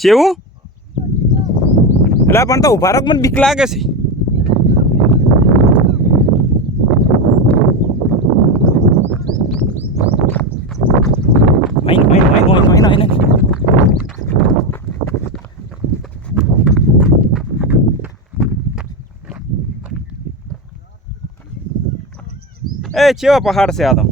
ચેવું એટલે પણ તો ઉભા રાખ, મને બીક લાગે છે. એ ચેવા પહાડ છે આ તો.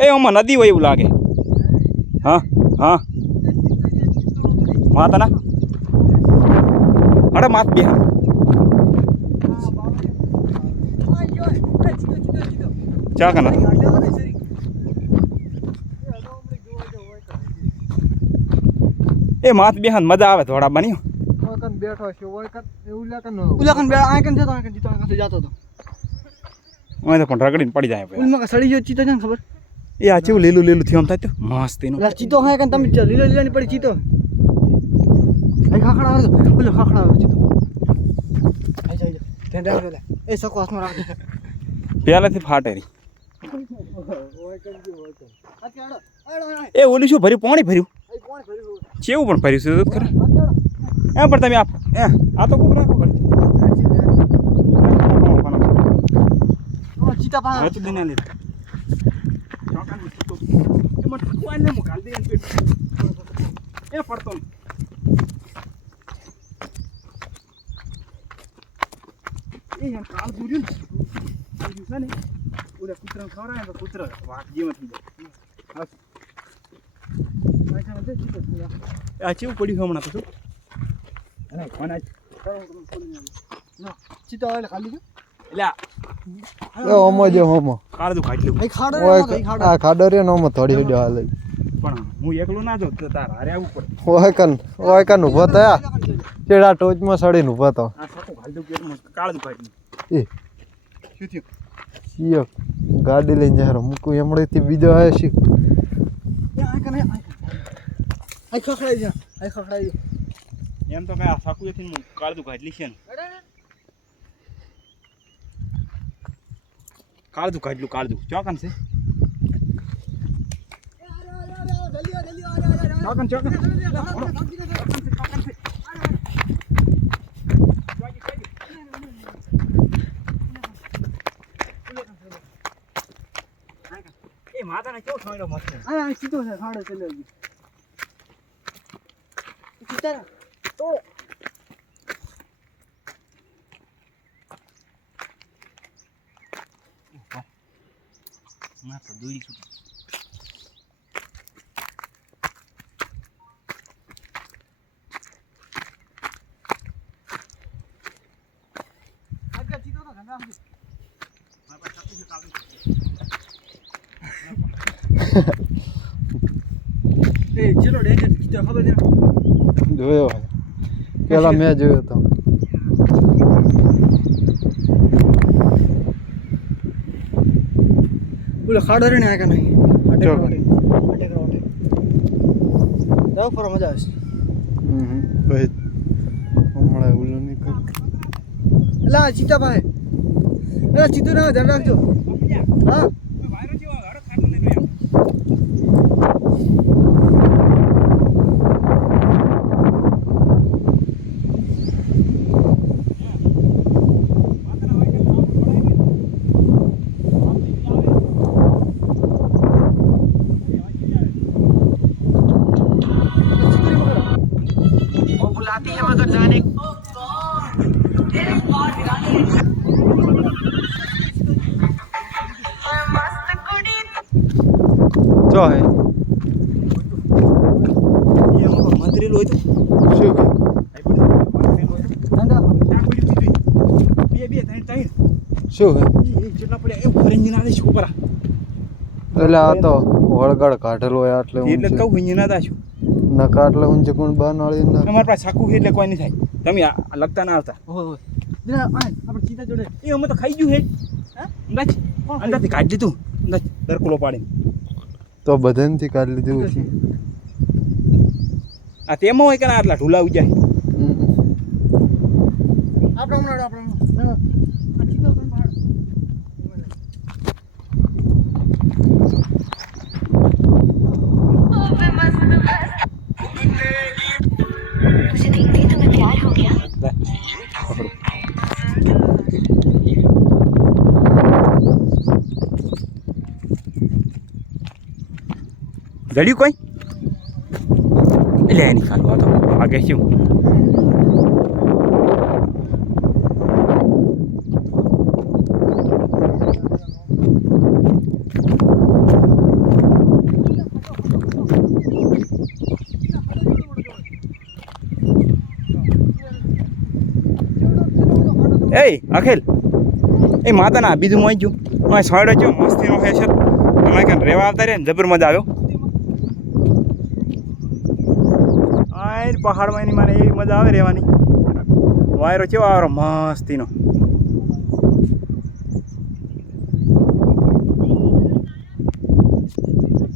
એ આમાં નદી હોય એવું લાગે. હા હા માતા ના અરે માત બે ચા કના એ માત બેહન મજા આવે થોડા બની બેઠો છે ઉલાકન બે આકન જતો આકન જીતો આકન જાતો તો ઓય તો પણ રગડીને પડી જાય ઉલમાં સડી ગયો ચીતો છે ને ખબર એ આ ચેવું લીલું લીલું થયું આમ થાય તો મસ્ત એનું લા ચીતો હા કન તમે લીલો લીલાની પડી ચીતો આઈ ખાખડા આવે બોલો ખાખડા આવે ચીતો આઈ જાય ધ્યાન રાખજો લે એ સકો હાથમાં રાખજો પહેલાથી ફાટે રહી. એ ઓલું શું ભર્યું? પાણી ભર્યું. ચેવું પણ ભર્યું છે તો ખરા એમ પણ તમે આ તો કોક રાખો પડે ચીતા પા હચ દિને લે ચોકાનું ચીતો એ મત કોઈને મુકાલ દે એ પડતો એ યાર કાળ દૂર્યું ને ઓલા કૂતરા ખવરાય તો કૂતરા વાટ જેવા થઈ જાય. આ ચેવું પડ્યું હમણાં તો શું ચીતો આવે ખાલી એટલે ઓમો જો ઓમો કાળું ખાટલું એ ખાડો આ ખાડો રે નો ઓમો થોડી હેડ્યો હાલે પણ હું એકલો ના જાઉં તો તાર હારે આવવું પડે. ઓય કન ઉભો થયા ચેડા ટોચમાં સડીને ઉભો તો આ સાકું ખાટલું કે કાળું ખાટલું એ શું થયું? સિયો ગાડી લઈને જાય મૂકું એમણેથી બીજો આવે છે આઈ ખખડાઈ જા આઈ ખખડાઈ એમ તો કઈ આ સાકું એથી કાળું ખાટલી છે ને કાળું ખાટલું કાળું ચોકન છે ચોકન ચોકન એ માતાને કેવો ઠોયડો મસ્ત આ સીધો છે ખાડો ચલે ગયો ચીતા તો ના તો દોરી છૂટી આગળ ચીતો તો ઘણા છે મારા પાસે છે કાળું એ ચલો ડેન્જર ચીતો ખબર છે જોયો પેલા મેં જોયો તો બોલો ખાડો રે ને આ કે નહીં અટે ચલો. કરો જાવ ફરો મજા આવશે પછી હમણાં ઓલું નીકળ એલા ચીતા ભાઈ એલા ચીતો ના ધ્યાન રાખજો હા વાયરો જેવો હાડો ખાટલો લઈને આવ્યો. बुलाती है मगर जाने ચો હે એ અમુક મંત્રેલું હોય તો શું કે બે ત્રણ ત્રણ શું હે જેટલા પડ્યા એ ફરીને ના દઈશું ઉપર એટલે આ તો વળગડ કાઢેલો હોય એટલે એટલે કહું અહીંયા ના દાશું નકા એટલે ઊંચે કોણ બનાળી ના અમારી પાસે સાકું છે એટલે કોઈ નહીં થાય. તમે આ લગતા ના આવતા. ઓહો દિના આપણે ચીતા જોડે એ અમે તો ખાઈ ગયું હે અંદાજ અંદાજથી કાઢી દીધું અંદાજ દરકુલો પાડીને. તો બધાથી કાઢી લીધું છે આ તેમાં હોય કે ના આટલા ઢુલા ઉજાય આપણે હમણાં આપણે આ ચીતો પણ બહાર मुझे देखते ही तुम्हें प्यार हो गया। લે પકડો જડ્યું કોઈ એટલે એની ખાલું આ તો આગે શું એ અખિલ એ માતાના બીજું મોઈ ગયું હું સોયડો જો મસ્તીનો હે છે અમે કાન રેવા આવતા રે ને જબર મજા આવ્યો આ પહાડમાં એની મને એવી મજા આવે રહેવાની વાયરો કેવો આવે મસ્તીનો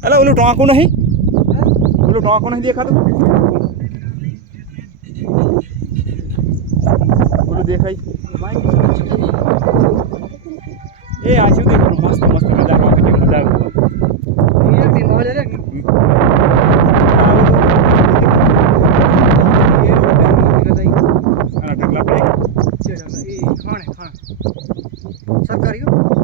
અલા ઓલું ટોંકું નહીં દેખાતું ઓલું દેખાય એ આ શું દેખાડું મસ્ત મસ્ત નજારો આવે કેવી મજા આવે અહીંયા મોબાઈલ રે આના ઢગલા પડે સરકારી